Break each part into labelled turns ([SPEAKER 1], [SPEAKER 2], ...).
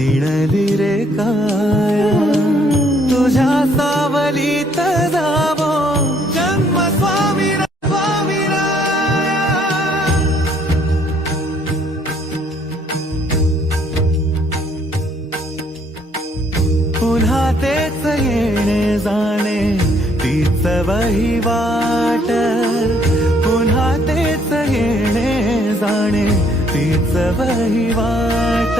[SPEAKER 1] शिणली रे काय तुझ्या सावलीत जावो. जन्म स्वामी स्वामी पुन्हा तेच येणे जाणे तीच वही वाट. पुन्हा तेच येणे जाणे तीच वही वाट.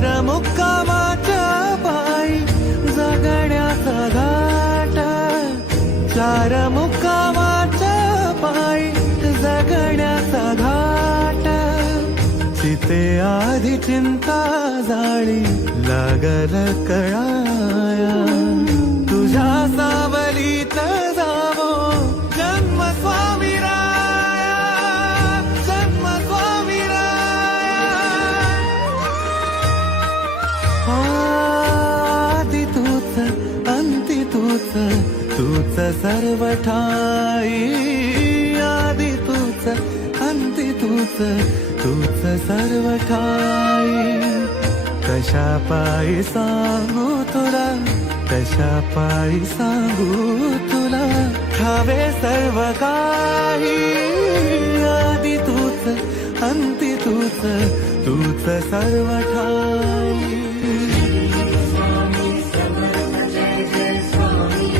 [SPEAKER 1] चार मुक्कामाच्या पायी जगण्याचा घाट. चार मुक्कामाच्या पायी जगण्याचा घाट. चिते आधी चिंता जाळी लागल कळा. तूच सर्व ठाई आधी तूच अंती तूच तूच सर्व ठाई. कशा पायी सांगू तुला कशा पायी सांगू तुला? हवे सर्व काही आधी तूच अंती तूच तूच सर्व ठाई. स्वामी जय जय स्वामी